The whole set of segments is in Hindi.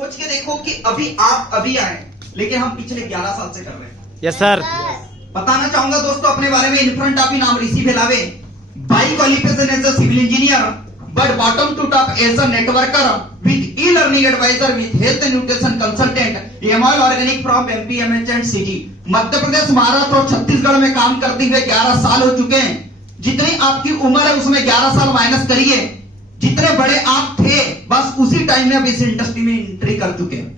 सोच के देखो कि अभी आप अभी आए, लेकिन हम पिछले 11 साल से कर रहे हैं। Yes sir. बताना चाहूंगा दोस्तों अपने बारे में, इन फ्रंट ऑफ नाम Rishi Bhelave, by qualification as a civil engineer, but bottom to top as a networker with e learning advisor with health and nutrition consultant, MI organic from MP MH and city. Madhya Pradesh, Maharashtra और छत्तीसगढ़ में काम करते हुए 11 साल हो चुके हैं। जितनी आपकी उम्र है उसमें 11 साल माइनस करिए, जितने बड़े आप थे बस उसी टाइम में अब इस इंडस्ट्री में एंट्री कर चुके हैं।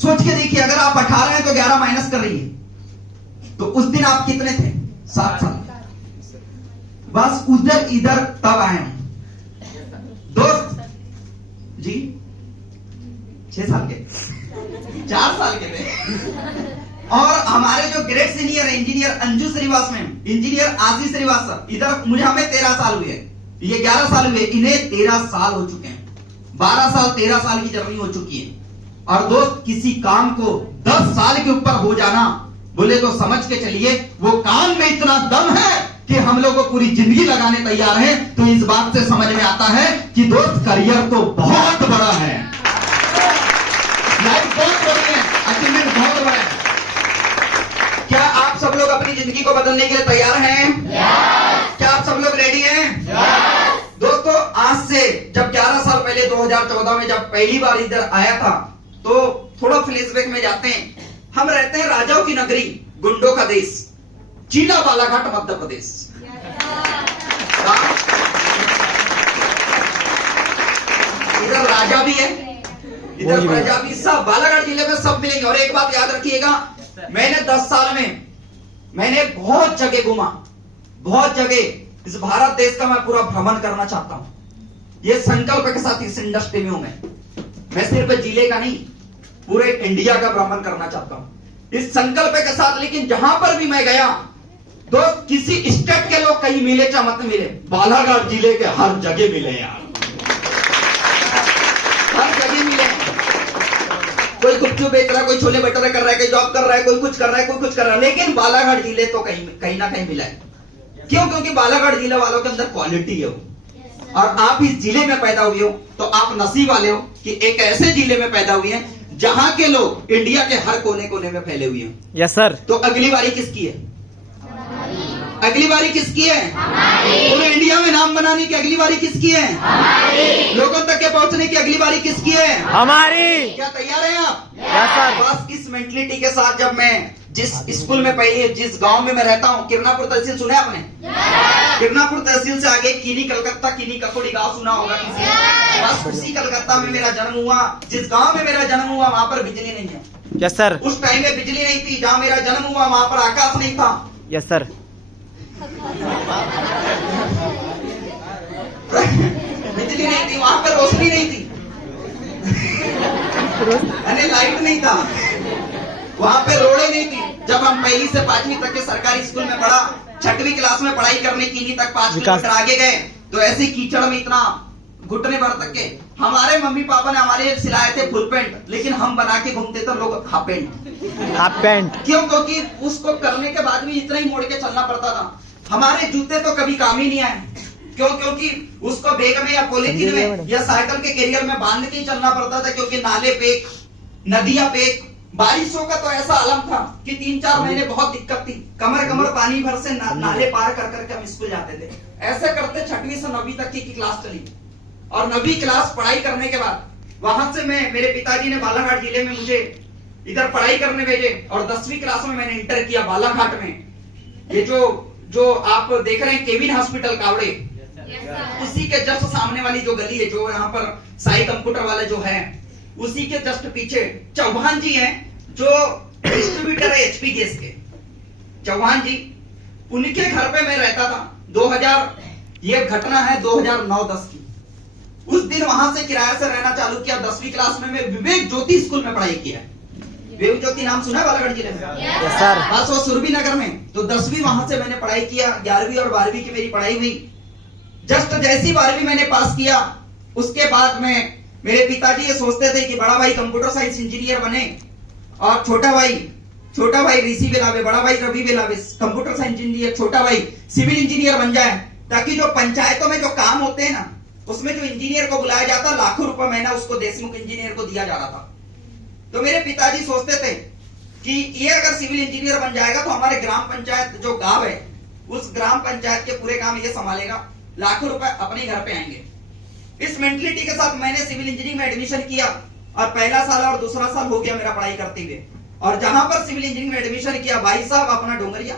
सोच के देखिए, अगर आप 18 हैं तो 11 माइनस कर रही है, तो उस दिन आप कितने थे? 7 साल। बस उधर इधर तब आए हम दोस्त जी। 6 साल के 4 साल के थे। और हमारे जो ग्रेट सीनियर है इंजीनियर अंजू श्रीवास में, इंजीनियर आशीष श्रीवास्तव, इधर मुझे हमें 13 साल हुए, ये 11 साल हुए, इन्हें 13 साल हो चुके हैं। 12 साल 13 साल की जर्नी हो चुकी है। और दोस्त, किसी काम को 10 साल के ऊपर हो जाना बोले तो समझ के चलिए वो काम में इतना दम है कि हम लोग को पूरी जिंदगी लगाने तैयार है। तो इस बात से समझ में आता है कि दोस्त करियर तो बहुत बड़ा है, लाइफ बहुत बड़ी है, अचीवमेंट बहुत बड़ा है। क्या आप सब लोग अपनी जिंदगी को बदलने के लिए तैयार हैं? क्या आप सब लोग रेडी हैं? दोस्तों, आज से जब 11 साल पहले 2014 में जब पहली बार इधर आया था, तो थोड़ा फ्लैशबैक में जाते हैं। हम रहते हैं राजाओं की नगरी, गुंडों का देश, जिला बालाघाट, मध्य प्रदेश। इधर राजा भी है, इधर प्रजा भी, सब बालाघाट जिले में सब मिलेंगे। और एक बात याद रखिएगा, मैंने 10 साल में मैंने बहुत जगह घूमा, बहुत जगह। इस भारत देश का मैं पूरा भ्रमण करना चाहता हूं। ये संकल्प के साथ इस इंडस्ट्री में हूं मैं सिर्फ जिले का नहीं, पूरे इंडिया का भ्रमण करना चाहता हूं इस संकल्प के साथ। लेकिन जहां पर भी मैं गया दोस्त, किसी स्टेट के लोग कहीं मिले चाहे मत मिले, बालाघाट जिले के हर जगह मिले यार, हर जगह मिले। कोई गुपचुप बेच रहा है, कोई छोले भटूरे कर रहा है, कोई जॉब कर रहा है, कोई कुछ कर रहा है, कोई कुछ कर रहा है, लेकिन बालाघाट जिले तो कहीं ना कहीं मिला है। क्यों? क्योंकि बालाघाट जिले वालों के अंदर क्वालिटी है वो। और आप इस जिले में पैदा हुए हो तो आप नसीब वाले हो कि एक ऐसे जिले में पैदा हुए हैं जहां के लोग इंडिया के हर कोने कोने में फैले हुए हैं। Yes sir. तो अगली बारी किसकी है? अगली बारी किसकी है? पूरे इंडिया में नाम बनाने की अगली बारी किसकी है? हमारी। लोगों तक के पहुंचने की अगली बारी किसकी है? हमारी। क्या तैयार हैं आप? Yes sir. बस इस मेंटलिटी के साथ जब मैं जिस स्कूल में पढ़ी, जिस गांव में मैं रहता हूँ, किरनापुर तहसील सुना है आपने? किरनापुर तहसील से आगे कीनी कलकत्ता, कीनी ककोड़ी गांव सुना होगा किसी ने? बस उसी कलकत्ता में मेरा जन्म हुआ। जिस गांव में मेरा जन्म हुआ वहां पर बिजली नहीं है। Yes sir. उस टाइम में बिजली नहीं थी। जहां मेरा जन्म हुआ वहां पर आकाश नहीं था। Yes sir. बिजली नहीं थी, वहां पर रोशनी नहीं थी, लाइट नहीं था, वहां पे रोडें नहीं थी। जब हम 1 से 5वीं तक के सरकारी स्कूल में पढ़ा, 6वीं क्लास में पढ़ाई करने कीनी तक 5 किलोमीटर आगे गए तो ऐसे कीचड़ में इतना घुटने भर तक के हमारे मम्मी पापा ने हमारे सिलाए थे फुल पैंट, लेकिन हम बना के घूमते थे लोग हाफ पैंट। हाफ पैंट क्यों? क्योंकि उसको करने के बाद भी इतना ही मोड़ के चलना पड़ता था। हमारे जूते तो कभी काम ही नहीं आए। क्यों? क्योंकि उसको बैग में या पॉलिथीन में या साइकिल के कैरियर में बांध के ही चलना पड़ता था। क्योंकि नाले पे, नदियां पे, बारिशों का तो ऐसा आलम था कि 3-4 महीने बहुत दिक्कत थी। कमर पानी भर से नाले पार कर करके हम स्कूल जाते थे। ऐसे करते 6वीं से 9वीं तक की क्लास चली। और 9वीं क्लास पढ़ाई करने के बाद वहां से मेरे पिताजी ने बालाघाट जिले में मुझे इधर पढ़ाई करने भेजे। और 10वीं क्लास में मैंने इंटर किया बालाघाट में। ये जो आप देख रहे हैं केविन हॉस्पिटल कावड़े, उसी के जस्ट सामने वाली जो गली है, जो यहाँ पर साई कंप्यूटर वाले जो है, उसी के जस्ट पीछे चौहान जी हैं, जो डिस्ट्रीब्यूटर है एचपी गैस के। चौहान जी, उनके घर पे मैं रहता था। ये घटना है 2009-10 की। उस दिन वहां से किराए से रहना चालू किया। 10वीं क्लास में मैं विवेक ज्योति स्कूल में पढ़ाई किया। विवेक ज्योति नाम सुना है बालाघाट जिले में? Yes sir. बस वो सुरभि नगर में। तो 10वीं वहां से मैंने पढ़ाई किया। 11वीं और 12वीं की मेरी पढ़ाई हुई। जस्ट जैसी 12वीं मैंने पास किया, उसके बाद में मेरे पिताजी ये सोचते थे कि बड़ा भाई कंप्यूटर साइंस इंजीनियर बने और छोटा भाई ऋषि बेलावे, बड़ा भाई Ravi Belawe computer science engineer, छोटा भाई सिविल इंजीनियर बन जाए, ताकि जो पंचायतों में जो काम होते हैं ना, उसमें जो इंजीनियर को बुलाया जाता, लाखों रुपए महीना उसको देशमुख इंजीनियर को दिया जा रहा था। तो मेरे पिताजी सोचते थे कि ये अगर सिविल इंजीनियर बन जाएगा तो हमारे ग्राम पंचायत जो गांव है, उस ग्राम पंचायत के पूरे काम ये संभालेगा, लाखों रुपए अपने घर पे आएंगे। इस मेंटलिटी के साथ मैंने सिविल इंजीनियरिंग में एडमिशन किया और पहला साल और दूसरा साल हो गया मेरा पढ़ाई करते हुए। और जहां पर सिविल इंजीनियरिंग में एडमिशन किया, भाई साहब अपना डोंगरिया,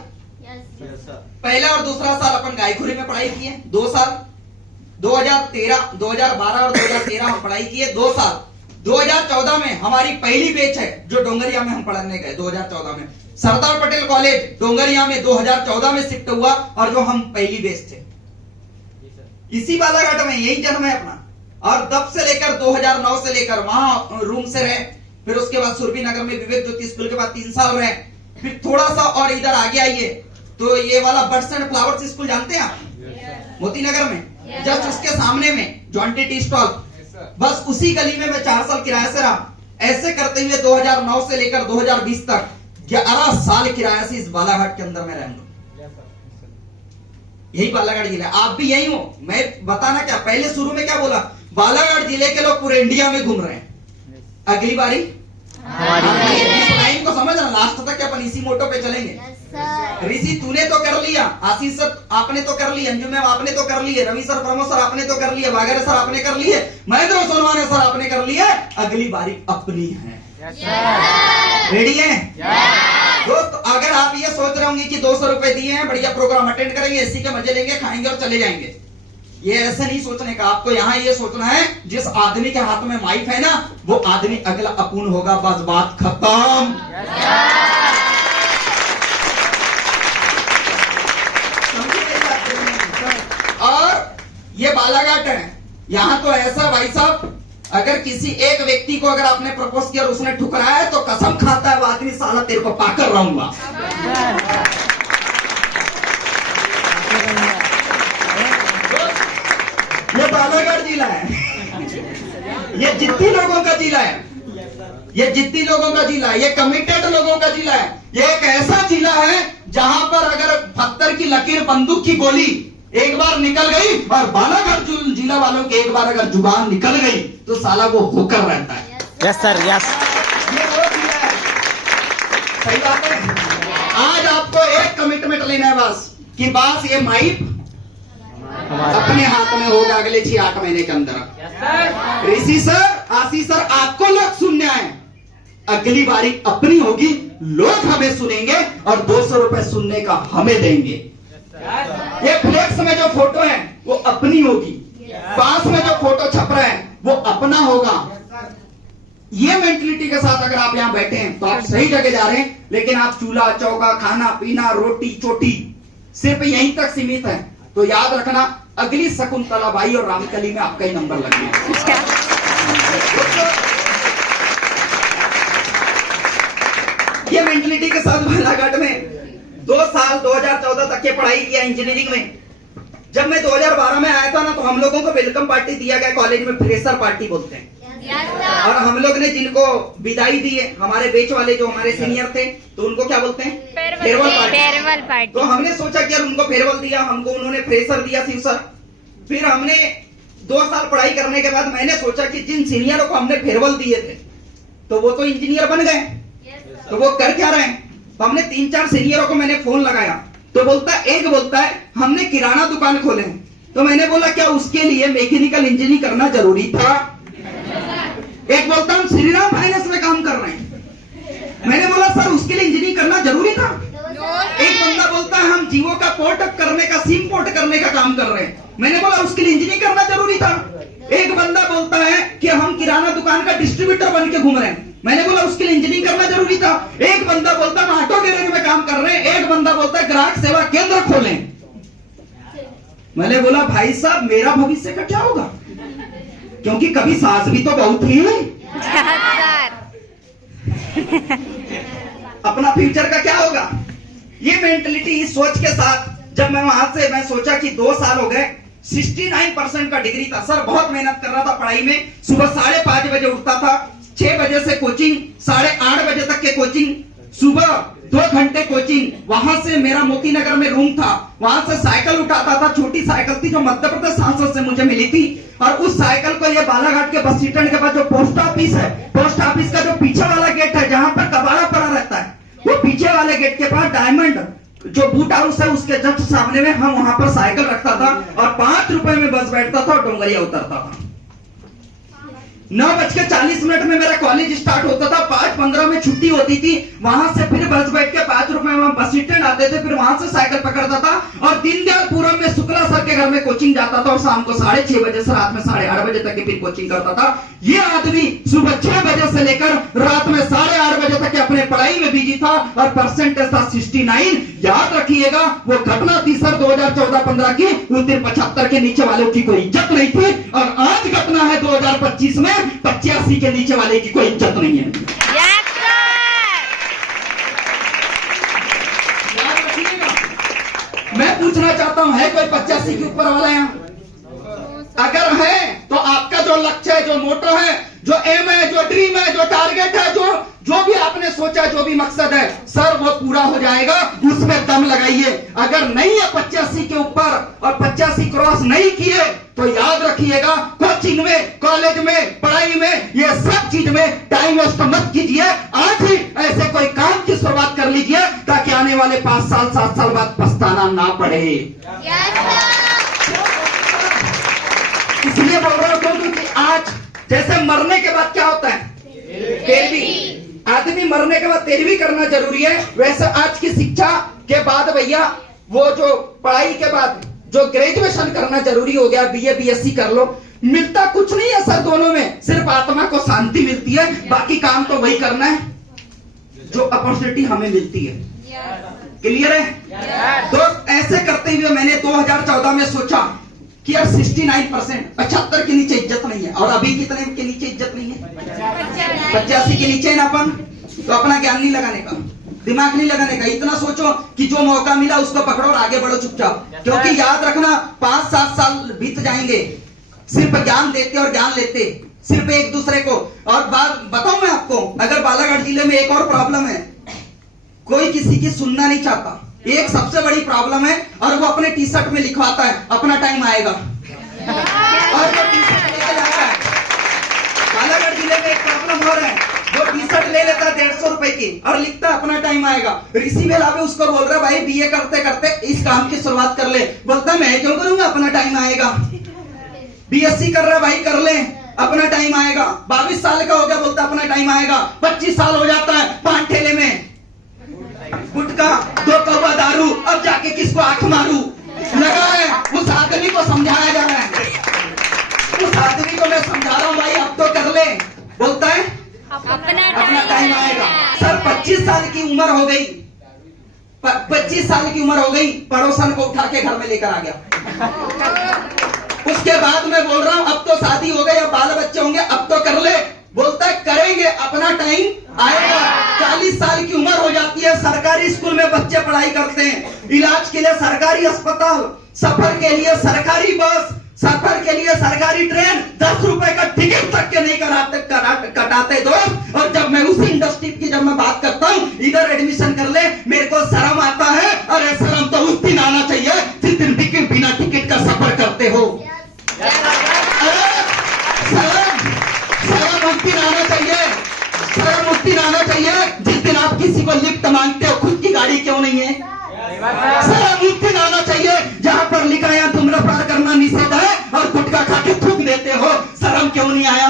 पहला और दूसरा साल अपन गायखुरी में पढ़ाई किए, 2 साल, 2013, 2012 और 2013 हम पढ़ाई किए 2 साल। 2014 में हमारी पहली बैच है जो डोंगरिया में हम पढ़ने गए। 2014 में सरदार पटेल कॉलेज डोंगरिया में 2014 में शिफ्ट हुआ और जो हम पहली बैच थे, इसी बालाघाट में, यही जन्म है अपना। और तब से लेकर 2009 से लेकर वहां रूम से रहे, फिर उसके बाद सुरभि नगर में विवेक ज्योति स्कूल के बाद 3 साल रहे, फिर थोड़ा सा और इधर आगे आइए तो ये वाला बर्ड्स एंड फ्लावर्स स्कूल जानते हैं आप, मोती नगर में, जस्ट उसके सामने में जॉन्टी टी स्टॉल, बस उसी गली में मैं 4 साल किराए से रहा। ऐसे करते हुए 2009 से लेकर 2020 तक 11 साल किराए से इस बालाघाट के अंदर में रहूंगा। यही बालाघाट जिला है, आप भी यही हो। मैं बताना क्या, पहले शुरू में क्या बोला, बालाघाट जिले के लोग पूरे इंडिया में घूम रहे हैं, अगली बारी इस लाइन को समझना, लास्ट तक अपन इसी मोटो पे चलेंगे। ऋषि तूने तो कर लिया, आशीष सर आपने तो कर लिया, अंजू मैम आपने तो कर लिए, रवि सर, प्रमोद सर आपने तो कर लिए, वागेरे सर आपने कर लिए, महेंद्र सोनवाने सर आपने कर लिए, अगली बारी अपनी है। रेडी है दोस्त? अगर आप ये सोच रहे होंगे कि 200 रुपए दिए हैं, बढ़िया प्रोग्राम अटेंड करेंगे, एसी के मजे लेंगे, खाएंगे और चले जाएंगे, ये ऐसे नहीं सोचने का। आपको यहाँ ये सोचना है, जिस आदमी के हाथ में माइक है ना, वो आदमी अगला अपूर्ण होगा, बस बात खत्म। और ये बालाघाट है, यहाँ तो ऐसा भाई साहब, अगर किसी एक व्यक्ति को अगर आपने प्रपोज किया और उसने ठुकराया है तो कसम खाता है वो आदमी, साला तेरे को पाकर रहूंगा। ये बालाघाट जिला है, ये जिद्दी लोगों का जिला है, ये जिद्दी लोगों का जिला है, ये कमिटेड लोगों का जिला है। ये एक ऐसा जिला है जहां पर अगर पत्थर की लकीर, बंदूक की गोली एक बार निकल गई और बालाघाट जिला वालों की एक बार अगर जुबान निकल गई तो साला वो होकर रहता है। Yes sir, yes. ये वो जिला है, सही बात है। आज आपको एक कमिटमेंट लेना है बस, कि बस ये माइक अपने हाथ में होगा अगले 6-8 महीने के अंदर। ऋषि सर, आशीष सर, आपको लोग सुनने आए, अगली बारी अपनी होगी, लोग हमें सुनेंगे और 200 रुपए सुनने का हमें देंगे। ये फ्लेक्स में जो फोटो है वो अपनी होगी, पास में जो फोटो छप रहा है वो अपना होगा। ये मेंटलिटी के साथ अगर आप यहाँ बैठे हैं तो आप सही जगह जा रहे हैं, लेकिन आप चूल्हा चौका, खाना पीना, रोटी चोटी सिर्फ यहीं तक सीमित है, तो याद रखना अगली शकुंतला बाई और रामकली में आपका ही नंबर लगना। ये मेंटलिटी के साथ बालाघाट में 2 साल 2014 तक के पढ़ाई किया इंजीनियरिंग में। जब मैं 2012 में आया था ना, तो हम लोगों को वेलकम पार्टी दिया गया, कॉलेज में फ्रेशर पार्टी बोलते हैं। और हम लोग ने जिनको विदाई दी है, हमारे बेच वाले जो हमारे सीनियर थे, तो उनको क्या बोलते हैं, फेयरवेल पार्टी। तो हमने सोचा कि यार उनको फेयरवेल दिया, हमको उन्होंने फ्रेशर दिया फ्यूचर। फिर हमने 2 साल पढ़ाई करने के बाद मैंने सोचा कि जिन सीनियरों को हमने फेयरवेल दिए थे तो वो तो इंजीनियर बन गए, तो वो कर क्या रहे हैं। तो हमने 3-4 सीनियरों को मैंने फोन लगाया, तो एक बोलता है हमने किराना दुकान खोले हैं। तो मैंने बोला क्या उसके लिए मैकेनिकल इंजीनियरिंग करना जरूरी था। एक बोलता हम श्रीराम फाइनेंस में काम कर रहे हैं। मैंने बोला सर उसके लिए इंजीनियरिंग करना जरूरी था। एक बंदा बोलता है हम जियो का पोर्ट अप करने का, सिम पोर्ट करने का काम कर रहे हैं। मैंने बोला उसके लिए इंजीनियरिंग करना जरूरी था। एक बंदा बोलता है कि हम किराना दुकान का डिस्ट्रीब्यूटर बन के घूम रहे हैं। मैंने बोला उसके लिए इंजीनियरिंग करना जरूरी था। एक बंदा बोलता है ऑटो गैरेज में काम कर रहे हैं, एक बंदा बोलता है ग्राहक सेवा केंद्र खोलें। मैंने बोला भाई साहब मेरा भविष्य का क्या होगा, क्योंकि कभी सास भी तो बहुत ही अपना फ्यूचर का क्या होगा। ये मेंटलिटी, इस सोच के साथ जब मैं वहां से मैं सोचा कि 2 साल हो गए, 69% का डिग्री था सर, बहुत मेहनत कर रहा था पढ़ाई में। सुबह 5:30 बजे उठता था, 6 बजे से कोचिंग, 8:30 बजे तक के कोचिंग, सुबह 2 घंटे कोचिंग, वहां से मेरा मोती नगर में रूम था, वहां से साइकिल उठाता था, छोटी साइकिल थी जो मध्य प्रदेश सांसद से मुझे मिली थी, और उस साइकिल को ये बालाघाट के बस स्टैंड के पास जो पोस्ट ऑफिस है, पोस्ट ऑफिस का जो पीछे वाला गेट है जहां पर कबाड़ा पड़ा रहता है, वो पीछे वाले गेट के पास डायमंड जो बूट हाउस है उसके जस्ट सामने में हम वहां पर साइकिल रखता था और 5 रुपए में बस बैठता था और डोंगरिया उतरता था। 9:40 में मेरा कॉलेज स्टार्ट होता था, 5:15 में छुट्टी होती थी, वहां से फिर बस बैठ के 5 रुपए में बस स्टैंड आते थे, फिर वहां से साइकिल पकड़ता था और दीनदयालपुरम में शुक्ला सर के घर में कोचिंग जाता था और शाम को 6:30 बजे से रात में 8:30 बजे तक की फिर कोचिंग करता था। ये आदमी सुबह 6 बजे से लेकर रात में 8:30 बजे तक अपने पढ़ाई में बिजी था और परसेंटेज था 69। याद रखिएगा वो घटना थी सर 2014-15 की, उस दिन 75 के नीचे वालों की कोई इज्जत नहीं थी, और आज घटना है 2025 में 85 के नीचे वाले की कोई इज्जत नहीं है। याद रखिएगा। मैं पूछना चाहता हूं, है कोई 85 के ऊपर वाला यहाँ? अगर है तो आपका जो लक्ष्य है, जो मोटो है, जो एम है, जो ड्रीम है, जो टारगेट है, जो भी आपने सोचा, जो भी मकसद है सर, वो पूरा हो जाएगा, उसमें दम लगाइए। अगर नहीं है 85 के ऊपर और 85 क्रॉस नहीं किए तो याद रखिएगा, कोचिंग में, कॉलेज में, पढ़ाई में, ये सब चीज में टाइम वेस्ट मत कीजिए। आज ही ऐसे कोई काम की शुरुआत कर लीजिए ताकि आने वाले 5 साल 7 साल बाद पछताना ना पड़े। इसलिए बोल रहा हूं क्योंकि आज जैसे मरने के बाद क्या होता है, तेरहवीं, आदमी मरने के बाद 13वीं करना जरूरी है, वैसे आज की शिक्षा के बाद भैया वो जो पढ़ाई के बाद जो ग्रेजुएशन करना जरूरी हो गया, बीए बीएससी कर लो, मिलता कुछ नहीं है सर दोनों में, सिर्फ आत्मा को शांति मिलती है, बाकी काम तो वही करना है जो अपॉर्चुनिटी हमें मिलती है। क्लियर है दोस्त? ऐसे करते हुए मैंने 2014 में सोचा कि अब 69%, 75 के नीचे इज्जत नहीं है, और अभी कितने के नीचे इज्जत नहीं है? 85 के नीचे ना अपन, तो अपना ज्ञान नहीं लगाने का, दिमाग नहीं लगाने का, इतना सोचो कि जो मौका मिला उसको पकड़ो और आगे बढ़ो चुपचाप। क्योंकि याद रखना 5-7 साल बीत जाएंगे सिर्फ ज्ञान देते और ज्ञान लेते, सिर्फ एक दूसरे को। और बात बताऊं मैं आपको, अगर बालाघाट जिले में एक और प्रॉब्लम है, कोई किसी की सुनना नहीं चाहता, एक सबसे बड़ी प्रॉब्लम है, और वो अपने टी शर्ट में लिखवाता है अपना टाइम आएगा, और वो टी शर्ट लेके जाता है। बालाघाट जिले में एक प्रॉब्लम हो रहा है, वो टी शर्ट ले लेता है 150 रुपए की और लिखता है अपना टाइम आएगा। ऋषि बेलावे उसको बोल रहा है भाई बीए करते करते इस काम की शुरुआत कर ले, बोलता मैं क्यों करूंगा, अपना टाइम आएगा। बीएससी कर रहा है भाई, कर ले, अपना टाइम आएगा। 22 साल का हो गया, बोलता अपना टाइम आएगा। 25 साल हो जाता है, 5 ठेले में गुटखा, 2 कौवा दारू, अब जाके किसको आंख मारू लगा है। उस आदमी को समझाया जा रहा है, उस आदमी को मैं समझा रहा हूं भाई अब तो कर ले, बोलता है अपना टाइम आएगा। सर 25 साल की उम्र हो गई, 25 साल की उम्र हो गई, पड़ोसन को उठा के घर में लेकर आ गया। उसके बाद मैं बोल रहा हूं अब तो शादी हो गई, अब बाल बच्चे होंगे, अब तो कर ले, बोलता है करेंगे, अपना टाइम आएगा। 40 साल की उम्र हो जाती है, सरकारी स्कूल में बच्चे पढ़ाई करते हैं, इलाज के लिए सरकारी अस्पताल, सफर के लिए सरकारी बस, सफर के लिए सरकारी ट्रेन, 10 रुपए का टिकट तक के नहीं कटाते दोस्त। और जब मैं उसी इंडस्ट्री की जब मैं बात करता हूँ, इधर एडमिशन कर ले, मेरे को शर्म आता है। अरे शर्म तो उस दिन आना चाहिए जिस दिन बिना टिकट का सफर करते हो। शर्म उस दिन आना चाहिए, शर्म उस दिन आना चाहिए जिस दिन आप किसी को लिफ्ट मांगते हो, खुद की गाड़ी क्यों नहीं है। शर्म उस दिन आना चाहिए जहां पर लिखा है धूम्रपान करना निषेध है और गुटखा खा के थूक देते हो, शर्म क्यों नहीं आया।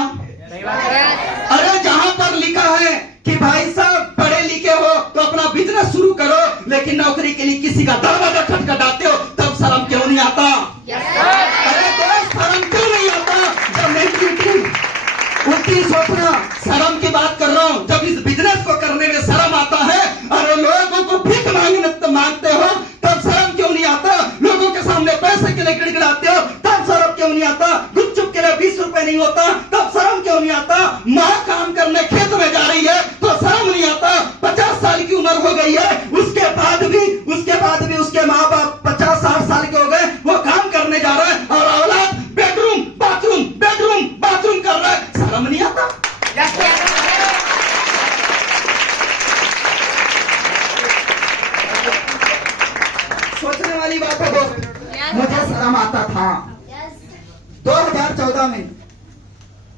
अरे जहां पर लिखा है कि भाई साहब पढ़े लिखे हो तो अपना बिजनेस शुरू करो, लेकिन नौकरी के लिए किसी का दरवाजा खटखटाते हो, तब शर्म क्यों नहीं आता। अरे दोस्त शर्म क्यों नहीं आता। जब मैं उस दिन सोचना, शर्म की बात कर रहा हूं, जब इस बिजनेस को करने में शर्म आता है, अरे लोगों को भीख मांगते हो तब शर्म क्यों नहीं आता। लोगों के सामने पैसे के लिए गिड़गिड़ाते हो तब शर्म क्यों नहीं आता। गुपचुप के लिए 20 रुपए नहीं होता तब शर्म क्यों नहीं आता। माँ काम करने खेत में जा रही है तो शर्म नहीं आता। 50 साल की उम्र हो गई है, उसके बाद भी उसके माँ बाप 50-60 साल के हो गए, वो काम करने जा रहे हैं और औलाद बेडरूम बाथरूम कर रहा है, शर्म नहीं आता। 2014 में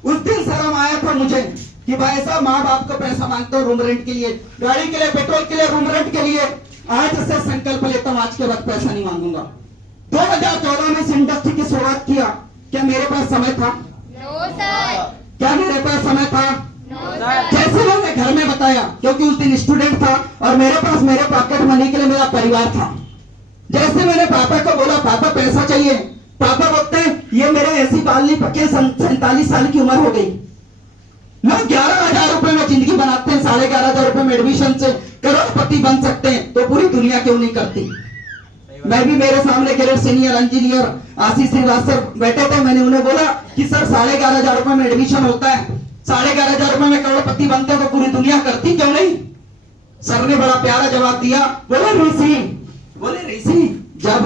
उस दिन शर्म आया था मुझे कि भाई साहब माँ बाप को पैसा मांगते हो रूम रेंट के लिए, गाड़ी के लिए, पेट्रोल के लिए, रूम रेंट के लिए। आज से संकल्प लेता हूँ आज के वक्त पैसा नहीं मांगूंगा। 2014 में इस इंडस्ट्री की शुरुआत किया। क्या मेरे पास समय था? क्या मेरे पास समय था? जैसे मैंने घर में बताया, क्योंकि उस दिन स्टूडेंट था और मेरे पास मेरे पॉकेट मनी के लिए मेरा परिवार था। जैसे मैंने पापा को बोला पापा पैसा चाहिए, पापा बोलते हैं ये मेरे ऐसी बाल नहीं पके, 47 साल की उम्र हो गई, लोग 11,000 रुपए में जिंदगी बनाते हैं, 11,500 रुपए में एडमिशन से करोड़पति बन सकते हैं, तो पूरी दुनिया क्यों नहीं करती? मैं भी, मेरे सामने ग्रेड सीनियर इंजीनियर आशीष श्रीवास्तव बैठे थे, मैंने उन्हें बोला कि सर 11,500 रुपए में एडमिशन होता है, 11,500 रुपए में करोड़पति बनते हैं, तो पूरी दुनिया करती क्यों नहीं? सर ने बड़ा प्यारा जवाब दिया, बोले ऋषि जब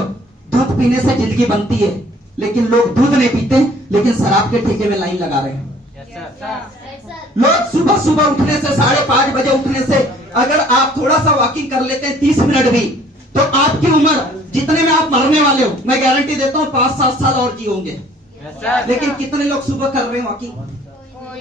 दूध पीने से जिंदगी बनती है, लेकिन लोग दूध नहीं पीते, लेकिन शराब के ठेके में लाइन लगा रहे हैं। लोग सुबह सुबह उठने से 5:30 बजे उठने से अगर आप थोड़ा सा वॉकिंग कर लेते हैं 30 मिनट भी, तो आपकी उम्र जितने में आप मरने वाले हो, मैं गारंटी देता हूँ 5-7 साल और जी होंगे। लेकिन कितने लोग सुबह कर रहे हैं वॉकिंग?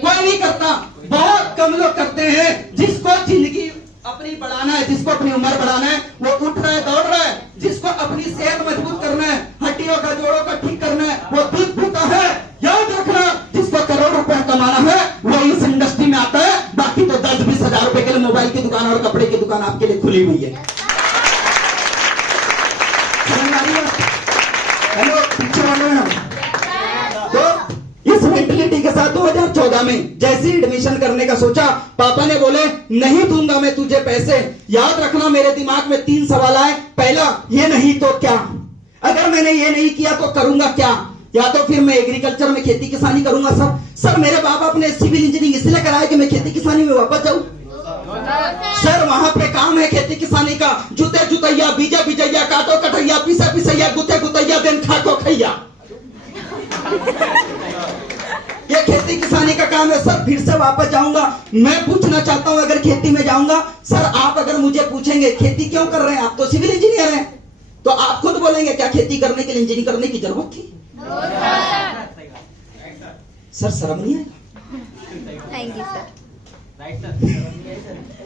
कोई नहीं करता, बहुत कम लोग करते हैं। जिसको जिंदगी अपनी बढ़ाना है, जिसको अपनी उम्र बढ़ाना है, वो उठ रहा है, दौड़ रहा है। जिसको अपनी सेहत मजबूत करना है, हड्डियों का, जोड़ों का ठीक करना है, वो दूध पीता है। याद रखना, जिसको करोड़ रुपए कमाना है वो इस इंडस्ट्री में आता है, बाकी तो 10-20 हजार रुपए के लिए मोबाइल की दुकान और कपड़े की दुकान आपके लिए खुली हुई है। हेलो, पीछे वाले हैं। तो इस मेंटलिटी के साथ 2014 में जैसे एडमिशन करने का सोचा, पापा ने बोले नहीं दूंगा मैं तुझे पैसे। याद रखना, मेरे दिमाग में 3 सवाल आए। पहला, ये नहीं तो क्या? अगर मैंने ये नहीं किया तो करूंगा क्या? या तो फिर मैं एग्रीकल्चर में खेती किसानी करूंगा। सर मेरे बाप बाप ने सिविल इंजीनियरिंग इसलिए कराया कि मैं खेती किसानी में वापस जाऊं। सर वहां पे काम है खेती किसानी का, जुते जुतैया, बीजा बिजैया, काटो कटैया, पिसा पिसैया, गुते गुतैया, दिन खाको खैया, ये खेती किसानी का काम है। सर फिर से वापस जाऊंगा। मैं पूछना चाहता हूं, अगर खेती में जाऊंगा, सर आप अगर मुझे पूछेंगे खेती क्यों कर रहे हैं, आप तो सिविल इंजीनियर हैं, तो आप खुद बोलेंगे क्या खेती करने के लिए इंजीनियरिंग करने की जरूरत थी? सर शर्म नहीं आएगा? Thank you sir.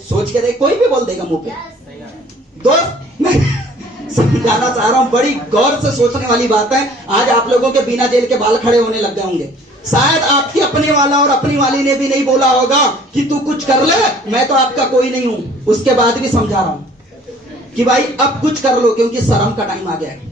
सोच के देख, कोई भी बोल देगा मुंह पे। दोस्त मैं समझाना चाह रहा हूं, बड़ी गौर से सोचने वाली बात है। आज आप लोगों के बिना जेल के बाल खड़े होने लग गए होंगे। शायद आपकी अपने वाला और अपनी वाली ने भी नहीं बोला होगा कि तू कुछ कर ले, मैं तो आपका कोई नहीं हूं। उसके बाद भी समझा रहा हूं कि भाई अब कुछ कर लो, क्योंकि शर्म का टाइम आ गया है।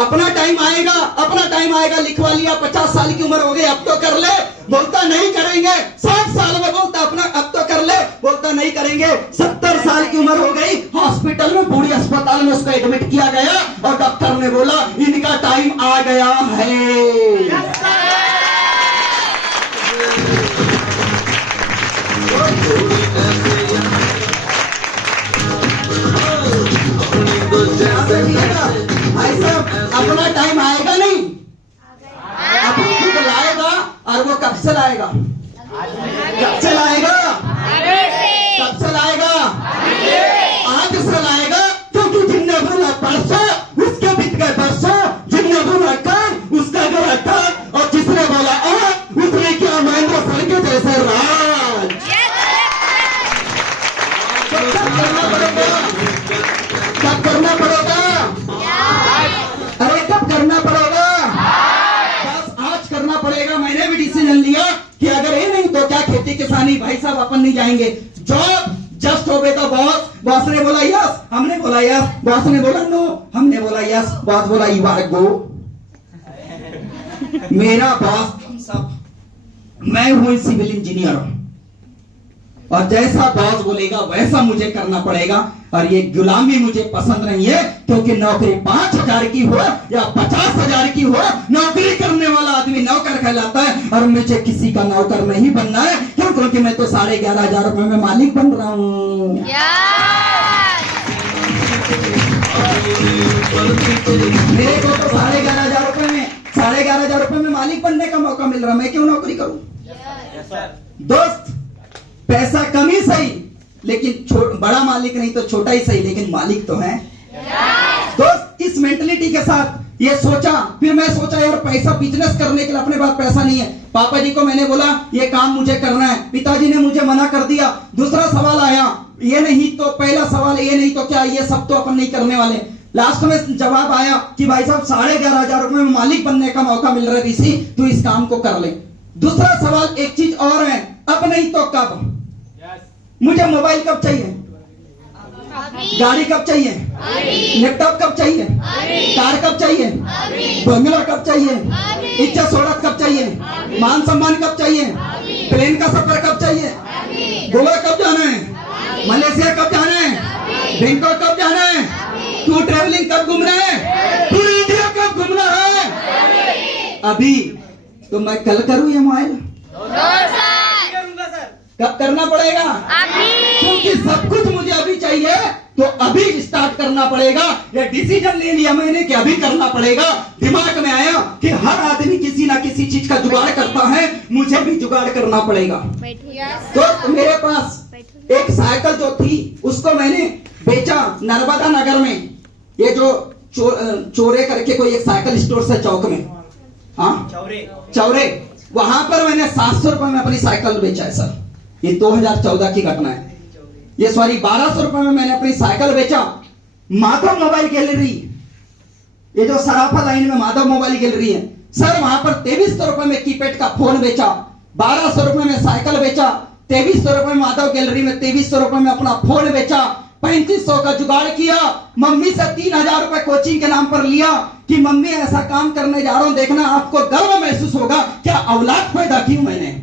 अपना टाइम आएगा, अपना टाइम आएगा। लिखवा लिया 50 साल की उम्र हो गई, अब तो कर ले, बोलता नहीं करेंगे। 60 साल में बोलता अपना अब तो कर ले, बोलता नहीं करेंगे। 70 साल की उम्र हो गई, हॉस्पिटल में, बूढ़ी अस्पताल में उसको एडमिट किया गया और डॉक्टर ने बोला इनका टाइम आ गया है। भाई साहब अपना टाइम आएगा नहीं, अब खुद लाएगा। और वो कब से लाएगा? कब से लाएगा? कब से लाएगा? आज से लाएगा, क्योंकि जिनने बोला परसों उसके बीत गए बरसों, जिनने बोला कल उसका गया कल, और जिसने बोला उसने किया महेंद्र सिंह के जैसे राज। कब करना पड़ेगा? अरे कब करना पड़ेगा? बस आज करना पड़ेगा। मैंने भी डिसीजन लिया कि अगर ये नहीं तो क्या खेती किसानी, भाई साहब अपन नहीं जाएंगे। जॉब जस्ट हो गया था बॉस, बॉस ने बोला यस, हमने बोला यस, बॉस ने बोला नो, हमने बोला यस, बॉस बोला यू आर गो। मेरा बॉस सब, मैं हूं सिविल इंजीनियर और जैसा बॉस बोलेगा वैसा मुझे करना पड़ेगा। और ये गुलामी मुझे पसंद नहीं है, क्योंकि नौकरी 5,000 की हो या 50,000 की हो, नौकरी करने वाला आदमी नौकर कहलाता है। और मुझे किसी का नौकर नहीं बनना है, क्यों? क्योंकि मैं तो 11,500 रुपए में मालिक बन रहा हूँ। मेरे को तो 11,500 रुपए में 11,500 रुपए में मालिक बनने का मौका मिल रहा, मैं क्यों नौकरी करूं? दोस्त पैसा कम ही सही, लेकिन बड़ा मालिक नहीं तो छोटा ही सही, लेकिन मालिक तो है। दोस्त इस मेंटलिटी के साथ ये सोचा, फिर मैं सोचा यार पैसा बिजनेस करने के लिए अपने पास पैसा नहीं है। पापा जी को मैंने बोला ये काम मुझे करना है, पिताजी ने मुझे मना कर दिया। दूसरा सवाल आया, ये नहीं तो पहला सवाल ये नहीं तो क्या, ये सब तो अपन नहीं करने वाले। लास्ट में जवाब आया कि भाई साहब 11,500 रुपए में मालिक बनने का मौका मिल रहा है ऋषि, तू इस काम को कर ले। दूसरा सवाल एक चीज और है, अब नहीं तो कब। मुझे मोबाइल कब चाहिए, गाड़ी कब चाहिए, लैपटॉप कब चाहिए, कार कब चाहिए, बंगला कब चाहिए, इज्जत शोहरत कब चाहिए, मान सम्मान कब चाहिए, प्लेन का सफर कब चाहिए, गोवा कब जाना है, मलेशिया कब जाना है, बैंकॉक कब जाना है, तू ट्रेवलिंग कब घूमना है, तू इंडिया कब घूमना है। अभी तो मैं कल करूं ये मोबाइल, कब करना पड़ेगा, क्योंकि सब कुछ मुझे अभी चाहिए, तो अभी स्टार्ट करना पड़ेगा। ये डिसीजन ले लिया मैंने कि अभी करना पड़ेगा। दिमाग में आया कि हर आदमी किसी ना किसी चीज का जुगाड़ करता है, मुझे भी जुगाड़ करना पड़ेगा। तो मेरे पास एक साइकिल जो थी उसको मैंने बेचा नर्मदा नगर में, ये जो चोरे करके कोई एक साइकिल स्टोर से चौक में, हाँ चौरे, वहां पर मैंने 700 रुपए में अपनी साइकिल बेचा है सर। ये 2014 की घटना है। ये सॉरी 1200 रुपए में मैंने अपनी साइकिल बेचा। माधव मोबाइल गैलरी, ये जो सराफा लाइन में माधव मोबाइल गैलरी है सर, वहां पर 2300 रुपए में कीपैड का फोन बेचा, 1200 रुपए में साइकिल बेचा, 2300 रुपए में माधव गैलरी में 2300 रुपए में अपना फोन बेचा, 3500 का जुगाड़ किया। मम्मी से 3000 रुपए कोचिंग के नाम पर लिया कि मम्मी ऐसा काम करने जा रहा हूं, देखना आपको गर्व महसूस होगा, क्या औलाद पैदा की मैंने।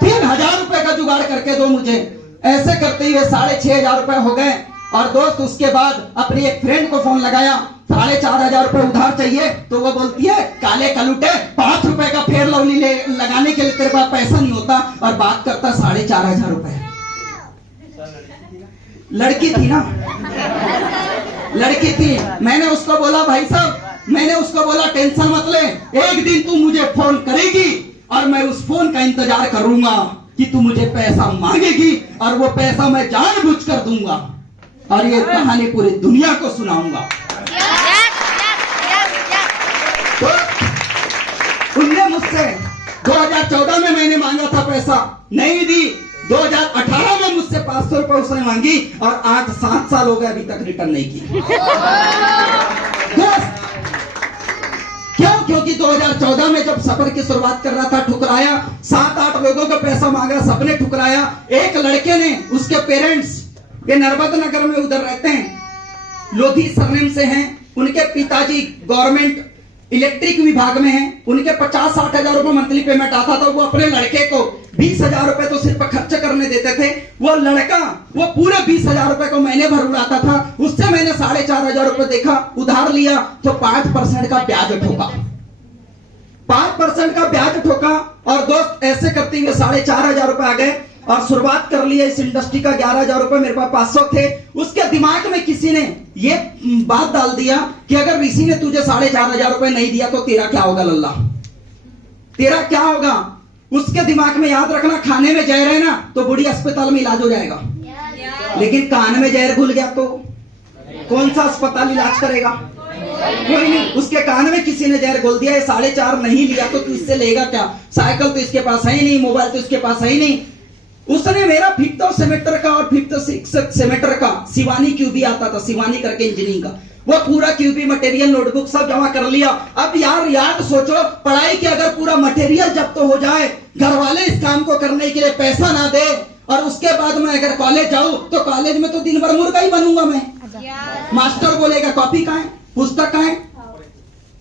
3000 रुपए का जुगाड़ करके दो मुझे। ऐसे करते हुए 6500 रुपए हो गए। और दोस्त उसके बाद अपनी एक फ्रेंड को फोन लगाया, 4500 रुपए उधार चाहिए, तो वो बोलती है काले कलूटे 5 रुपए का फेयर लवली लगाने के लिए तेरे पास पैसा नहीं होता, और बात करता 4500 रुपए। लड़की थी ना, लड़की थी। मैंने उसको बोला भाई साहब, मैंने उसको बोला टेंशन मत ले, एक दिन तू मुझे फोन करेगी और मैं उस फोन का इंतजार करूंगा कि तू मुझे पैसा मांगेगी, और वो पैसा मैं जानबूझकर दूंगा, और ये कहानी पूरी दुनिया को सुनाऊंगा। तो उनने मुझसे 2014 में मैंने मांगा था पैसा, नहीं दी। 2018 में मुझसे 500 रुपए उसने मांगी, और 8-7 साल हो गए अभी तक रिटर्न नहीं की। क्यों? क्योंकि 2014 में जब सफर की शुरुआत कर रहा था, ठुकराया। 7-8 लोगों का पैसा मांगा, सबने ठुकराया। एक लड़के ने, उसके पेरेंट्स ये नर्मदा नगर में उधर रहते हैं, लोधी सरनेम से हैं, उनके पिताजी गवर्नमेंट इलेक्ट्रिक विभाग में हैं, उनके 50-60 हजार रुपए मंथली पेमेंट आता था। वो अपने लड़के को 20,000 रुपए तो सिर्फ खर्च करने देते थे। वो लड़का वो पूरे 20,000 रुपए को महीने भर उड़ाता था। उससे मैंने 4,500 रुपए देखा, उधार लिया तो 5% का ब्याज ठोका, 5% का ब्याज ठोका। और दोस्त ऐसे करते हुए 4,500 रुपए आ गए, और शुरुआत कर लिया इस इंडस्ट्री का। 11,000 रुपए मेरे पास 500 थे। उसके दिमाग में किसी ने ये बात डाल दिया कि अगर ऋषि ने तुझे 4,500 रुपए नहीं दिया तो तेरा क्या होगा लल्ला, तेरा क्या होगा। उसके दिमाग में याद रखना, खाने में जहर है ना तो बड़ी अस्पताल में इलाज हो जाएगा, लेकिन कान में जहर घुल गया तो कौन सा अस्पताल इलाज करेगा, कोई नहीं। उसके कान में किसी ने जहर घोल दिया, ये 4,500 नहीं लिया तो तू इससे लेगा क्या, साइकिल तो इसके पास है ही नहीं, मोबाइल तो इसके पास है ही नहीं। उसने मेरा 5th सेमेस्टर का और 5th सेमेस्टर का शिवानी क्यूबी आता था, शिवानी करके इंजीनियरिंग का, वो पूरा क्यूबी मटेरियल नोटबुक सब जमा कर लिया। अब यार सोचो, पढ़ाई के अगर पूरा मटेरियल जब तो हो जाए, घर वाले इस काम को करने के लिए पैसा ना दे, और उसके बाद मैं अगर कॉलेज जाऊं तो कॉलेज में तो दिन भर मुर्गा ही बनूंगा मैं। मास्टर बोलेगा कॉपी कहाँ है, पुस्तक कहाँ है,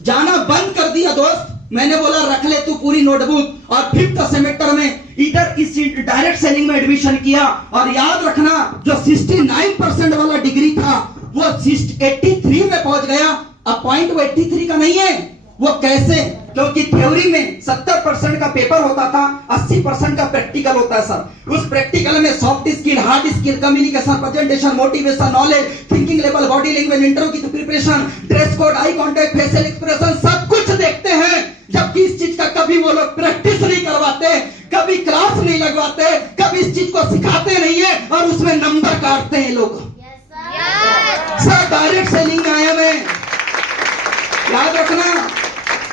जाना बंद कर दिया दोस्त। मैंने बोला रख ले तू पूरी नोटबुक, और 5th सेमेस्टर में इधर इस डायरेक्ट सेलिंग में एडमिशन किया। और याद रखना, जो 69% वाला डिग्री था वो 83 में पहुंच गया। अब पॉइंट वो 83 का नहीं है, वो कैसे, क्योंकि थ्योरी में 70% का पेपर होता था, 80% का प्रैक्टिकल होता है सर। उस प्रैक्टिकल में soft skill, hard skill, communication, presentation, motivation, knowledge, thinking level, body language, interview की preparation, dress code, eye contact, facial expression, सब कुछ देखते हैं। जबकि इस चीज का कभी वो लोग प्रैक्टिस नहीं करवाते, कभी क्लास नहीं लगवाते, कभी इस चीज को सिखाते नहीं है, और उसमें नंबर काटते हैं लोग। सर डायरेक्ट सेलिंग में आया मैं, याद रखना,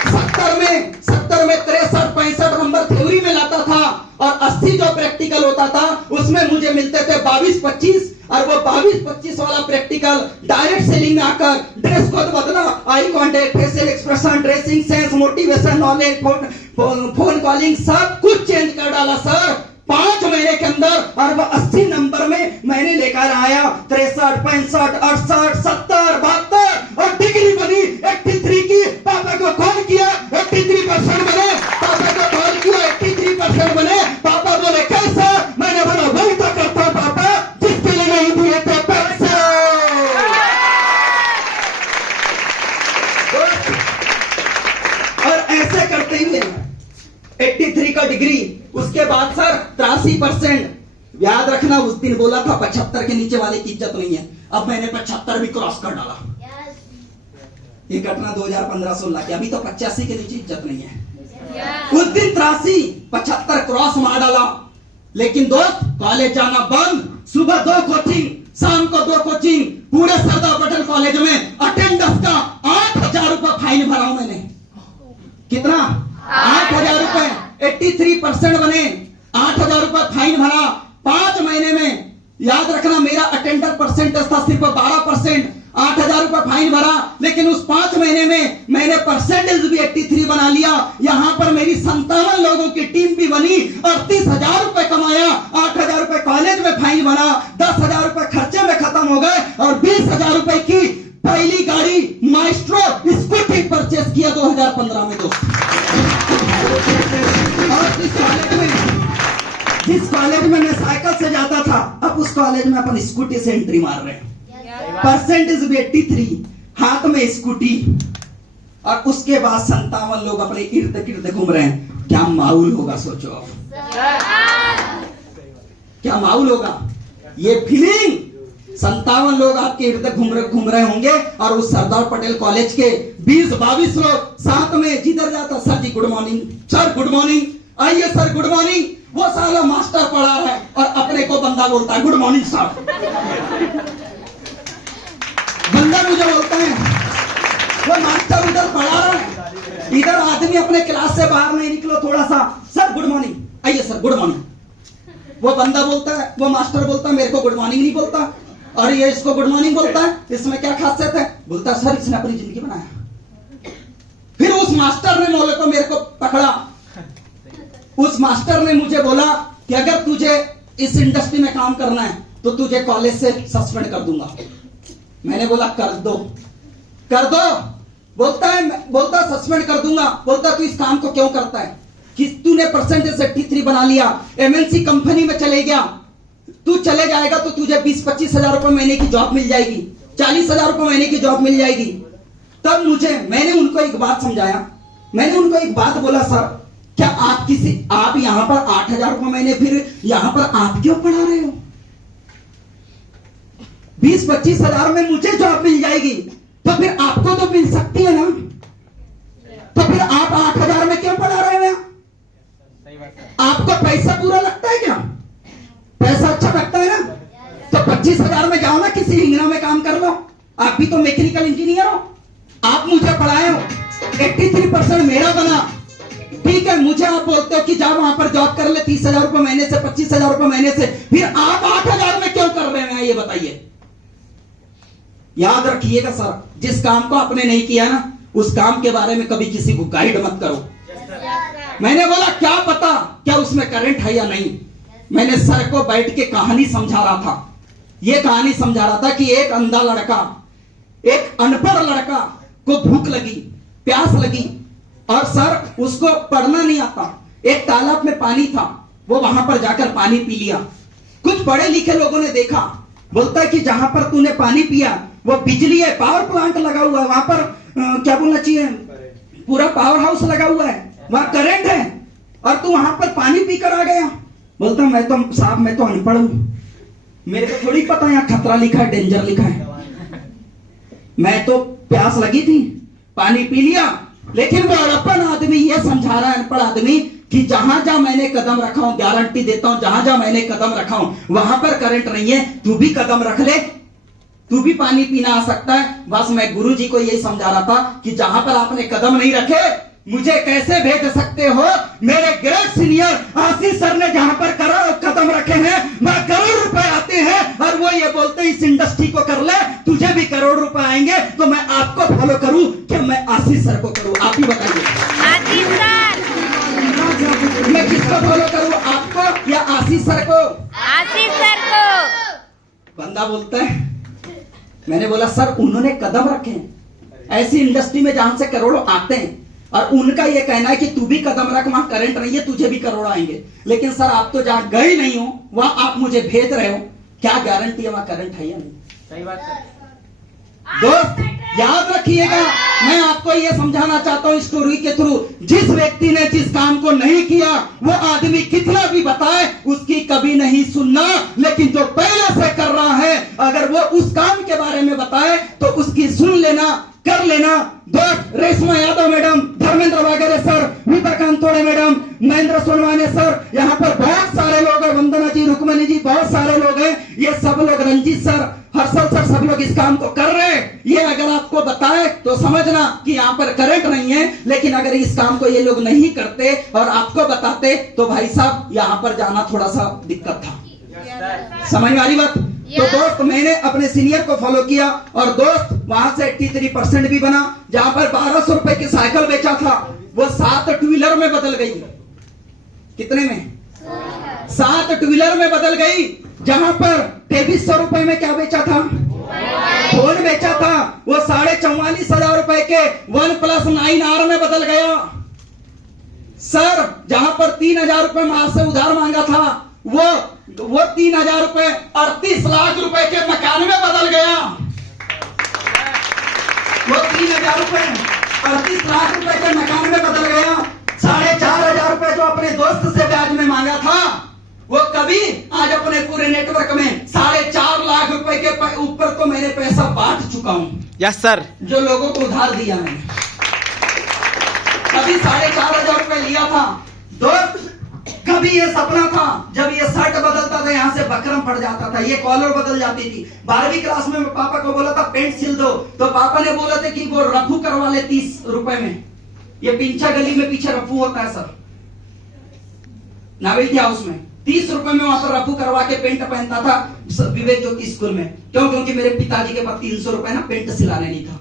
70 में 63-65 नंबर थ्योरी में लाता था और 80 जो प्रैक्टिकल होता था उसमें मुझे मिलते थे 22-25, और वो 22-25 वाला प्रैक्टिकल डायरेक्ट सेलिंग में आकर ड्रेस कोड बदला, आई contact, facial expression, dressing sense, motivation, knowledge, phone calling, सब कुछ चेंज कर डाला सर 5 महीने के अंदर। और वो 80 नंबर में मैंने लेकर आया 63, 65, 68, 70, 72 और डिग्री बनी 83 की। पापा को कॉल किया, 83% बने। पापा को कॉल किया, 83% बने। पापा बोले कैसा? मैंने बोला वही तो करता पापा जिसके लिए नहीं दिए थे पैसे। और ऐसे करते हुए 83 का डिग्री, उसके बाद सर 83%। याद रखना, उस दिन बोला था 75 के नीचे वाले की इज्जत नहीं है, अब मैंने 75 भी क्रॉस कर डाला। ये घटना 2015-16 की, अभी तो 85 के नीचे इज्जत नहीं है। उस दिन 83-75 क्रॉस मार डाला। लेकिन दोस्त, कॉलेज जाना बंद, सुबह 2 कोचिंग, शाम को 2 कोचिंग, पूरे सरदार पटेल कॉलेज में अटेंडेंस का 8,000 रुपए फाइन भरा हूं मैंने। कितना? 8,000 रुपए। 83% बने, 8,000 रुपए फाइन भरा 5 महीने में। याद रखना, मेरा अटेंडर परसेंटेज था सिर्फ 12%, 8,000 रुपए फाइन भरा। लेकिन उस 5 महीने में मैंने परसेंटेज भी 83 बना लिया। यहां पर मेरी 57 लोगों की टीम भी बनी, 38,000 रुपए कमाया, 8,000 रुपए कॉलेज में फाइन भरा, 10,000 रुपए खर्चे में खत्म हो गए और 20,000 रुपए की पहली गाड़ी माइस्ट्रो स्कूटी परचेस किया 2015 में दोस्त। और जिस कॉलेज में मैं साइकिल से जाता था, अब उस कॉलेज में अपन स्कूटी से एंट्री मार रहे हैं। परसेंटेज भी 83, हाथ में स्कूटी, और उसके बाद 57 लोग अपने इर्द गिर्द घूम रहे हैं। क्या माहौल होगा सोचो आप, क्या माहौल होगा। ये फीलिंग, 57 लोग आपके इर्द घूम रहे होंगे और उस सरदार पटेल कॉलेज के 20-22 लोग साथ में जिधर जाता, sir ji good morning, sir good morning, आइए सर गुड मॉर्निंग। वो साला मास्टर पढ़ा है और अपने को बंदा बोलता है गुड मॉर्निंग सर। बंदा मुझे बोलता है, वो मास्टर उधर पढ़ा रहा है, इधर आदमी अपने क्लास से बाहर नहीं निकलो थोड़ा सा, सर गुड मॉर्निंग, आइए सर गुड मॉर्निंग। वो बंदा बोलता है, वो मास्टर बोलता है मेरे को गुड मॉर्निंग नहीं बोलता, और ये इसको गुड मॉर्निंग बोलता है, इसमें क्या खासियत है? बोलता है सर इसने अपनी जिंदगी बनाया। फिर उस मास्टर ने मोले को मेरे को पकड़ा। उस मास्टर ने मुझे बोला कि अगर तुझे इस इंडस्ट्री में काम करना है तो तुझे कॉलेज से सस्पेंड कर दूंगा। मैंने बोला कर दो, कर दो। बोलता सस्पेंड कर दूंगा। बोलता तू इस काम को क्यों करता है? कि तूने परसेंटेज 83 बना लिया, एमएनसी कंपनी में चले गया, तू चले जाएगा तो तुझे 20-25 हजार रुपए महीने की जॉब मिल जाएगी, 40,000 रुपए महीने की जॉब मिल जाएगी। तब मैंने उनको एक बात समझाया, मैंने उनको एक बात बोला, सर क्या आप यहां पर 8,000 रुपए महीने, फिर यहां पर आप क्यों पढ़ा रहे हो? 20-25 हजार में मुझे जॉब मिल जाएगी तो फिर आपको तो मिल सकती है ना, तो फिर आप 8,000 में क्यों पढ़ा रहे हो? आपको पैसा पूरा लगता है क्या? पैसा अच्छा लगता है ना, तो 25,000 में जाओ ना, किसी इंगना में काम कर लो। आप भी तो मैकेनिकल इंजीनियर हो, आप मुझे पढ़ाए हो, 83% मेरा बना, ठीक है। मुझे आप बोलते हो कि जाओ वहां पर जॉब कर ले 30,000 रुपए महीने से, 25,000 रुपए महीने से, फिर आप 8,000 में क्यों कर रहे हैं? ये बताइए। याद रखिएगा सर, जिस काम को आपने नहीं किया ना, उस काम के बारे में कभी किसी को गाइड मत करो। मैंने बोला क्या पता क्या उसमें करंट है या नहीं। मैंने सर को बैठ के कहानी समझा रहा था। ये कहानी समझा रहा था कि एक अंधा लड़का, एक अनपढ़ लड़का को भूख लगी, प्यास लगी, और सर उसको पढ़ना नहीं आता। एक तालाब में पानी था, वो वहां पर जाकर पानी पी लिया। कुछ पढ़े लिखे लोगों ने देखा, बोलता है कि जहां पर तूने पानी पिया वो बिजली है, पावर प्लांट लगा हुआ है, वहां पर क्या बोलना चाहिए, पूरा पावर हाउस लगा हुआ है, वहां करंट है, और तू वहां पर पानी पीकर आ गया। बोलता मैं तो साहब मैं तो अनपढ़ हूं, मेरे को थोड़ी पता यहाँ खतरा लिखा है, डेंजर लिखा है। मैं तो प्यास लगी थी, पानी पी लिया। लेकिन वो अड़पन आदमी ये समझा रहा है, अनपढ़ आदमी, कि जहां जहां मैंने कदम रखा हूं, गारंटी देता हूं, जहां जहां मैंने कदम रखा हूं वहां पर करंट नहीं है, तू भी कदम रख ले, तू भी पानी पीना आ सकता है। बस मैं गुरुजी को यही समझा रहा था कि जहां पर आपने कदम नहीं रखे मुझे कैसे भेज सकते हो। मेरे ग्रेट सीनियर आशीष सर ने जहां पर कदम रखे हैं वहां करोड़ रुपए आते हैं और वो ये बोलते हैं इस इंडस्ट्री को कर ले तुझे भी करोड़ रुपए आएंगे। तो मैं आपको फॉलो करूं कि मैं आशीष सर को करूं? आप ही बताइए। आशीष सर। मैं किसको फॉलो करूं, आपको या आशीष सर को? आशीष सर को। बंदा बोलता है, मैंने बोला सर उन्होंने कदम रखे हैं ऐसी इंडस्ट्री में जहां से करोड़ों आते हैं और उनका यह कहना है कि तू भी कदम रख, वहां करंट नहीं है तुझे भी करोड़ आएंगे। लेकिन सर आप तो जहां गए नहीं हो वहां आप मुझे भेज रहे हो, क्या गारंटी है वहां करंट है या नहीं? सही बात है दोस्त याद रखिएगा, मैं आपको यह समझाना चाहता हूं स्टोरी के थ्रू, जिस व्यक्ति ने जिस काम को नहीं किया वो आदमी कितना भी बताए उसकी कभी नहीं सुनना। लेकिन जो पहले से कर रहा है अगर वो उस काम के बारे में बताए तो उसकी सुन लेना, कर लेना। दोस्त रेशमा यादव मैडम, धर्मेंद्र वागेरे सर, विवेकांत तोड़े मैडम, महेंद्र सोनवाने सर, यहाँ पर बहुत सारे लोग हैं, वंदना जी, रुक्मणी जी, बहुत सारे लोग हैं। ये सब लोग, रंजीत सर, हर्षल सर, सब लोग इस काम को कर रहे हैं। ये अगर आपको बताए तो समझना कि यहाँ पर करंट नहीं है। लेकिन अगर इस काम को ये लोग नहीं करते और आपको बताते तो भाई साहब यहाँ पर जाना थोड़ा सा दिक्कत था। समझ में आ रही बात? तो दोस्त मैंने अपने सीनियर को फॉलो किया और दोस्त वहां से 83% भी बना। जहां पर 1200 रुपए की साइकिल बेचा था वो 7 टू व्हीलर में बदल गई। कितने में? 7 टू व्हीलर में बदल गई। जहां पर 2300 रुपए में क्या बेचा था? फोन बेचा था। वो 44,500 रुपए के OnePlus 9R में बदल गया। सर जहां पर 3,000 रुपए मां से उधार मांगा था वो 3,000 रुपए 38 लाख रुपए के मकान में बदल गया। वो 3,000 रुपए 38 लाख रुपए के मकान में बदल गया। 4,500 रुपए जो अपने दोस्त से ब्याज में मांगा था वो कभी आज अपने पूरे नेटवर्क में 4.5 लाख रुपए के ऊपर तो मैंने पैसा बांट चुका हूं। Yes sir. जो लोगों को उधार दिया मैंने, कभी 4,500 रुपए लिया था। दोस्त कभी ये सपना था जब ये शर्ट बदलता था यहाँ से बकरम पड़ जाता था, ये कॉलर बदल जाती थी। 12वीं क्लास में पापा को बोला था पेंट सिल दो तो पापा ने बोला था कि वो रफू करवा ले 30 रुपए में। ये पिंचा गली में पीछे रफू होता है सर, नावेल्टी हाउस में 30 रुपए में वहां पर रफू करवा के पेंट पहनता था विवेक ज्योति स्कूल में। क्यों? क्योंकि मेरे पिताजी के पास 300 रुपए ना पेंट सिलाने नहीं था।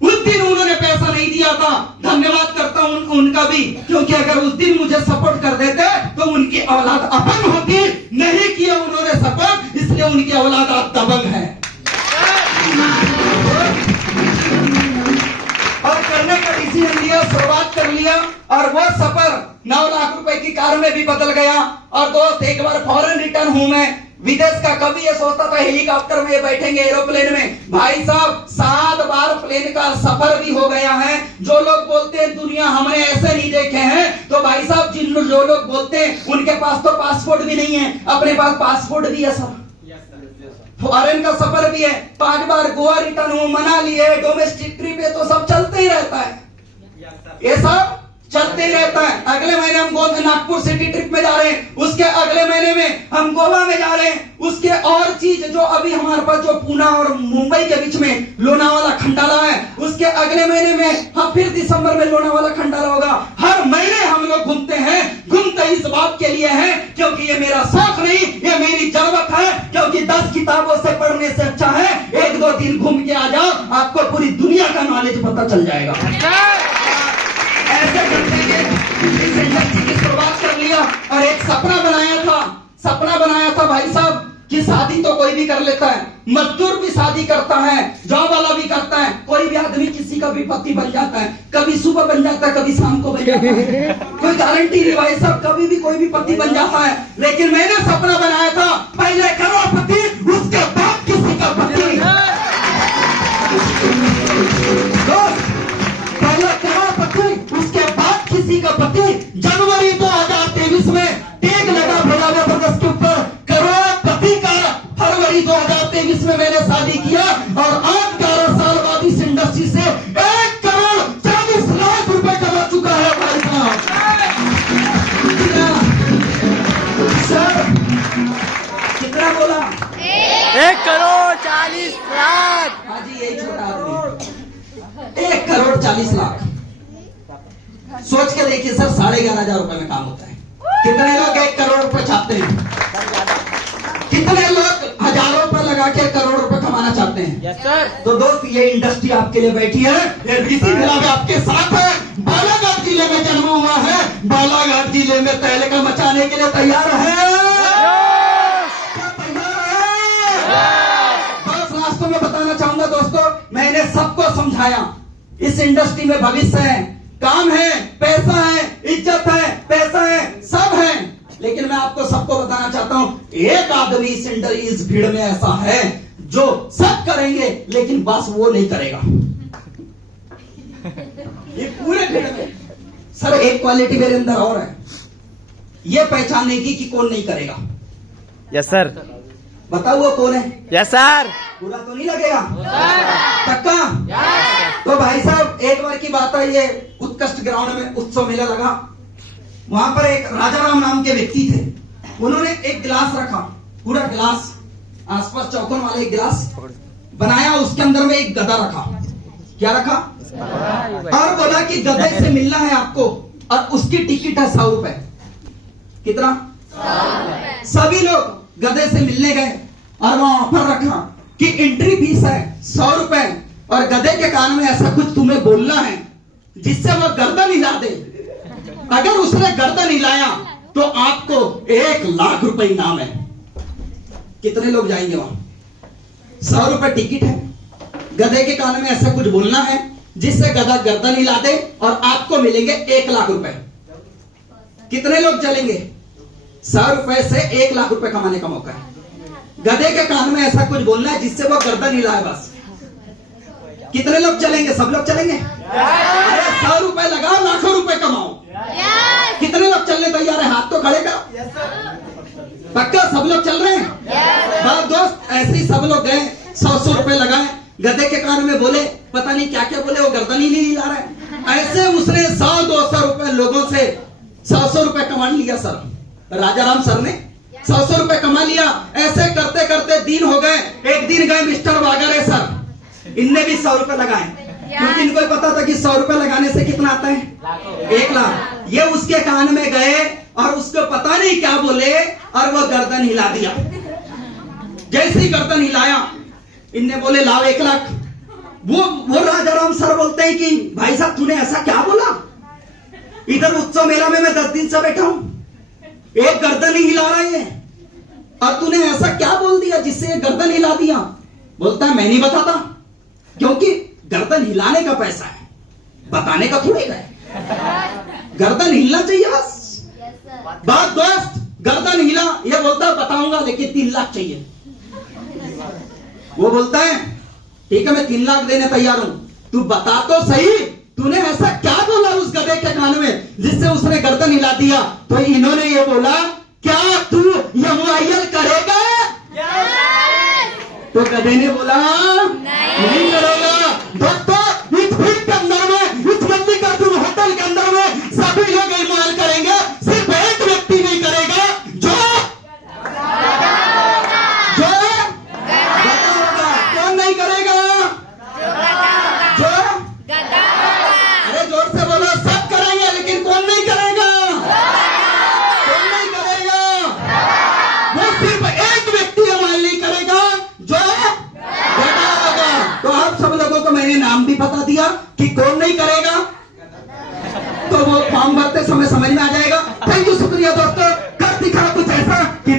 उस दिन उन्होंने पैसा नहीं दिया था, धन्यवाद करता हूं उनका भी, क्योंकि अगर उस दिन मुझे सपोर्ट कर देते तो उनकी औलाद अपंग होती। नहीं किया उन्होंने सपोर्ट, इसलिए उनकी औलाद आज दबंग है। और करने का डिसीजन लिया, शुरुआत कर लिया और वो सफर 9 लाख रुपए की कार में भी बदल गया। और दोस्त एक बार फॉरेन रिटर्न हूं मैं विदेश का। कभी ये सोचता था हेलीकॉप्टर में बैठेंगे, एरोप्लेन में। भाई साहब 7 बार प्लेन का सफर भी हो गया है। जो लोग बोलते हैं दुनिया हमने ऐसे नहीं देखे हैं, तो भाई साहब जो लोग बोलते हैं उनके पास तो पासपोर्ट भी नहीं है, अपने पास पासपोर्ट भी है सर। फॉरेन का सफर भी है। 5 बार गोवा रिटर्न हूं, मनाली है, डोमेस्टिक ट्रिप है, तो सब चलते ही रहता है, ये सब चलते ही रहता है। अगले महीने हम नागपुर सिटी ट्रिप में जा रहे हैं, उसके अगले महीने में हम गोवा में जा रहे हैं। उसके और चीज जो अभी हमारे पास जो पुणे और मुंबई के बीच में लोनावाला खंडाला है, उसके अगले महीने में हम फिर दिसंबर में लोनावाला खंडाला होगा। हर महीने हम लोग घूमते हैं। घूमते इस बात के लिए है क्योंकि ये मेरा शौक नहीं, ये मेरी जरूरत है। क्योंकि 10 किताबों से पढ़ने से अच्छा है 1-2 दिन घूम के आ जाओ, आपको पूरी दुनिया का नॉलेज पता चल जाएगा। ऐसे करते इस इंडस्ट्री की शुरुआत कर लिया और एक सपना बनाया था भाई साहब कि शादी तो कोई भी कर लेता है, मजदूर भी शादी करता है, जॉब वाला भी करता है, कोई भी आदमी किसी का भी पति बन जाता है। कभी सुबह बन जाता है, कभी शाम को बन जाता है, कोई गारंटी नहीं भाई साहब, कभी भी कोई भी पति बन जाता है। लेकिन मैंने सपना बनाया था पहले करोड़पति, उसके बाद किसी का पति। पहले करोड़पति, उसके बाद किसी का पति। जनवरी 2023 में टेक लगा भोला जबरदस्त के ऊपर करोड़पति का। फरवरी 2023 में मैंने शादी किया और आज 11 साल बाद इस इंडस्ट्री से 1 करोड़ 40 लाख रुपए कमा चुका है भाई साहब। सर कितना बोला? 1 करोड़ 40 40 लाख। हाँ जी, यही छोटा आदमी 1,40,00,000। सोच के देखिए सर, 11,500 रुपए में काम होता है। कितने लोग 1 करोड़ रुपए चाहते हैं? कितने लोग हजारों रुपए लगा के करोड़ रुपए कमाना चाहते हैं? Yes sir. तो दोस्त, ये इंडस्ट्री आपके लिए बैठी है, ये ऋषि मेला में आपके साथ है। बालाघाट जिले में जन्म हुआ है, बालाघाट जिले में तहलका मचाने के लिए तैयार है। बस लास्ट में बताना चाहूंगा दोस्तों, मैंने सबको समझाया इस इंडस्ट्री में भविष्य है, काम है, पैसा है, इज्जत है, पैसा है, सब है। लेकिन मैं आपको सबको बताना चाहता हूं, एक आदमी इस भीड़ में ऐसा है जो सब करेंगे लेकिन बस वो नहीं करेगा। ये पूरे भीड़ में सर एक क्वालिटी मेरे अंदर और है, ये पहचानने की कि कौन नहीं करेगा। Yes sir. बताओ वो कौन है? Yes sir. बुरा तो नहीं लगेगा? पक्का? तो भाई साहब, एक बार की बात है, ये उत्कृष्ट ग्राउंड में उत्सव मेला लगा। वहां पर एक राजाराम नाम के व्यक्ति थे। उन्होंने एक गिलास रखा, पूरा गिलास, आसपास चौकोन वाले एक गिलास बनाया, उसके अंदर में एक गधा रखा। क्या रखा? और बोला कि गधे से मिलना है आपको, और उसकी टिकट है 100 रुपए। कितना? 100। सभी लोग गधे से मिलने गए और वहां ऑफर रखा कि एंट्री फीस है 100 रुपए, और गधे के कान में ऐसा कुछ तुम्हें बोलना है जिससे वो गर्दन हिला दे। अगर उसने गर्दन हिलाया तो आपको 1,00,000 रुपए इनाम है। कितने लोग जाएंगे वहां? 100 रुपए टिकट है, गधे के कान में ऐसा कुछ बोलना है जिससे गधा गर्दन हिला दे और आपको मिलेंगे 1,00,000 रुपए। कितने लोग चलेंगे? 100 रुपए से 1,00,000 रुपए कमाने का मौका है। गधे के कान में ऐसा कुछ बोलना है जिससे वो गर्दन हिलाए बस। कितने लोग चलेंगे? सब लोग चलेंगे? अरे 100 रुपए लगाओ, लाखों रुपए कमाओ। कितने लोग चलने तैयार है? हाथ तो खड़े करो। पक्का सब लोग चल रहे हैं? बाप दोस्त, ऐसे ही सब लोग गए, 100 रुपए लगाए, गधे के कान में बोले, पता नहीं क्या क्या बोले, वो गर्दन ही नहीं हिला रहा है। ऐसे उसने 100-200 रुपए लोगों से 100 रुपए कमा लिया सर। राजाराम सर ने 100 रुपए कमा लिया। ऐसे करते करते दिन हो गए। एक दिन गए मिस्टर वागरे सर, इनने भी 100 रुपए लगाए, क्योंकि इनको पता था कि 100 रुपए लगाने से कितना आता है? 1,00,000। ये उसके कान में गए और उसको पता नहीं क्या बोले और वो गर्दन हिला दिया। जैसे ही गर्दन हिलाया, इनने बोले लाओ 1,00,000। वो राजाराम सर बोलते हैं कि भाई साहब तूने ऐसा क्या बोला? इधर उत्सव मेला में मैं 10 दिन से बैठा हूं, एक गर्दन ही हिला रहे हैं, और तूने ऐसा क्या बोल दिया जिससे गर्दन हिला दिया? बोलता है मैं नहीं बताता, क्योंकि गर्दन हिलाने का पैसा है, बताने का थोड़ी है। गर्दन हिलना चाहिए बस। बात दोस्त, गर्दन हिला, ये बोलता है बताऊंगा लेकिन 3,00,000 चाहिए। वो बोलता है ठीक है मैं 3,00,000 देने तैयार हूं, तू बता तो सही तूने ऐसा क्या बोला उस गधे के कान में जिससे उसने गर्दन हिला दिया? तो इन्होंने ये बोला, क्या तू ये मुआयन करेगा? तो गधे ने बोला नहीं करेगा। दोस्तों, इस भीड़ के अंदर में, इस मल्लिकार्जुन होटल के अंदर में सभी लोग इस्तेमाल करेंगे, सिर्फ एक व्यक्ति नहीं करेगा जो गधा होगा। कौन नहीं करेगा? जो अरे जोर से बोलो, सब करेंगे लेकिन कौन नहीं करेगा? कौन नहीं करेगा? वो सिर्फ एक व्यक्ति अमल नहीं करेगा जो गधा होगा। तो आप सब लोगों को मैंने नाम भी बता दिया कि कौन नहीं करेगा, तो वो फॉर्म भरते समय समझ में आ जाएगा। थैंक यू, शुक्रिया दोस्तों। कर दिखा कुछ ऐसा कि